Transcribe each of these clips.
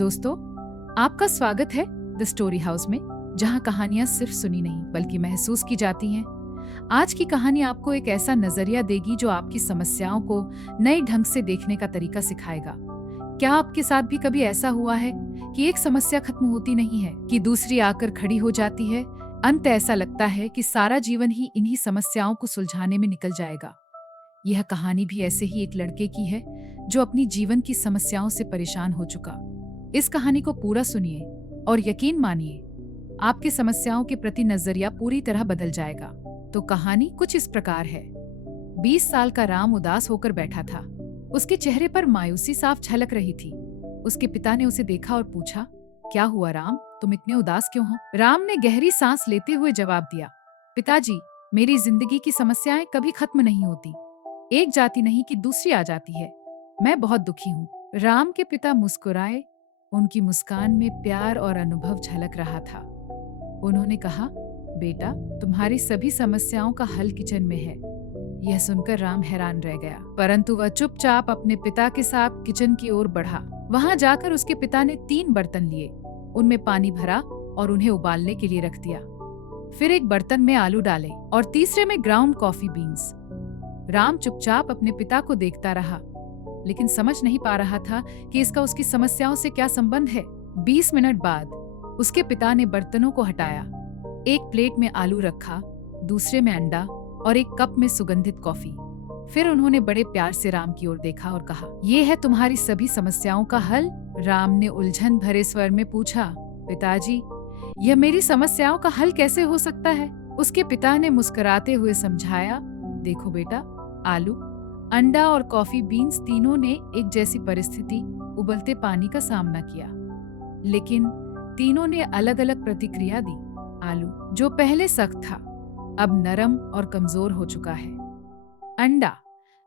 दोस्तों, आपका स्वागत है द स्टोरी हाउस में, जहां कहानियां सिर्फ सुनी नहीं बल्कि महसूस की जाती हैं। आज की कहानी आपको एक ऐसा नजरिया देगी जो आपकी समस्याओं को नए ढंग से देखने का तरीका सिखाएगा। क्या आपके साथ भी कभी ऐसा हुआ है कि एक समस्या खत्म होती नहीं है कि दूसरी आकर खड़ी हो जाती है? अंत ऐसा लगता है कि सारा जीवन ही इन्हीं समस्याओं को सुलझाने में निकल जाएगा। यह कहानी भी ऐसे ही एक लड़के की है जो अपनी जीवन की समस्याओं से परेशान हो चुका। इस कहानी को पूरा सुनिए और यकीन मानिए, आपकी समस्याओं के प्रति नजरिया पूरी तरह बदल जाएगा। तो कहानी कुछ इस प्रकार है। 20 साल का राम उदास होकर बैठा था। उसके चेहरे पर मायूसी साफ झलक रही थी। उसके पिता ने उसे देखा और पूछा, क्या हुआ राम, तुम इतने उदास क्यों हो? राम ने गहरी सांस लेते हुए जवाब दिया, पिताजी, मेरी जिंदगी की समस्याएं कभी खत्म नहीं होती। एक जाति नहीं कि दूसरी आ जाती है। मैं बहुत दुखी हूँ। राम के पिता मुस्कुराए। उनकी मुस्कान में प्यार और अनुभव झलक रहा था। उन्होंने कहा, बेटा, तुम्हारी सभी समस्याओं का हल किचन में है। यह सुनकर राम हैरान रह गया, परंतु वह चुपचाप अपने पिता के साथ किचन की ओर बढ़ा। वहां जाकर उसके पिता ने 3 बर्तन लिए, उनमें पानी भरा और उन्हें उबालने के लिए रख दिया। फिर एक बर्तन में आलू डाले और तीसरे में ग्राउंड कॉफी बीन्स। राम चुपचाप अपने पिता को देखता रहा, लेकिन समझ नहीं पा रहा था कि इसका उसकी समस्याओं से क्या संबंध है। 20 मिनट बाद उसके पिता ने बर्तनों को हटाया। एक प्लेट में आलू रखा, दूसरे में अंडा और एक कप में सुगंधित कॉफी। फिर उन्होंने बड़े प्यार से राम की ओर देखा और कहा, ये है तुम्हारी सभी समस्याओं का हल? राम ने उलझन भरे स्वर में पूछा, पिताजी, यह मेरी समस्याओं का हल कैसे हो सकता है? उसके पिता ने मुस्कुराते हुए समझाया, देखो बेटा, आलू, अंडा और कॉफी बीन्स तीनों ने एक जैसी परिस्थिति, उबलते पानी का सामना किया, लेकिन तीनों ने अलग अलग प्रतिक्रिया दी। आलू, जो पहले सख्त था, अब नरम और कमजोर हो चुका है। अंडा,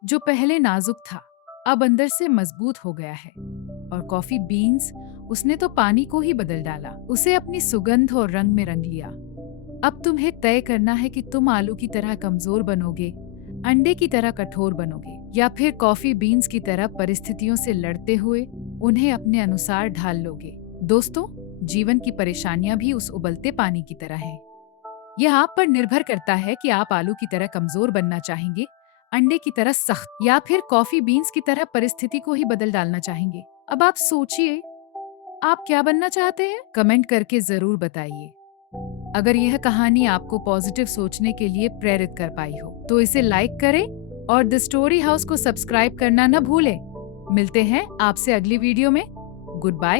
जो पहले नाजुक था, अब अंदर से मजबूत हो गया है। और कॉफी बीन्स, उसने तो पानी को ही बदल डाला, उसे अपनी सुगंध और रंग में रंग लिया। अब तुम्हें तय करना है कि तुम आलू की तरह कमजोर बनोगे, अंडे की तरह कठोर बनोगे, या फिर कॉफी बीन्स की तरह परिस्थितियों से लड़ते हुए उन्हें अपने अनुसार ढाल लोगे। दोस्तों, जीवन की परेशानियां भी उस उबलते पानी की तरह हैं। यह आप पर निर्भर करता है कि आप आलू की तरह कमजोर बनना चाहेंगे, अंडे की तरह सख्त, या फिर कॉफी बीन्स की तरह परिस्थिति को ही बदल डालना चाहेंगे। अब आप सोचिए, आप क्या बनना चाहते हैं? कमेंट करके जरूर बताइए। अगर यह कहानी आपको पॉजिटिव सोचने के लिए प्रेरित कर पाई हो तो इसे लाइक करें और द स्टोरी हाउस को सब्सक्राइब करना न भूलें। मिलते हैं आपसे अगली वीडियो में। Good bye.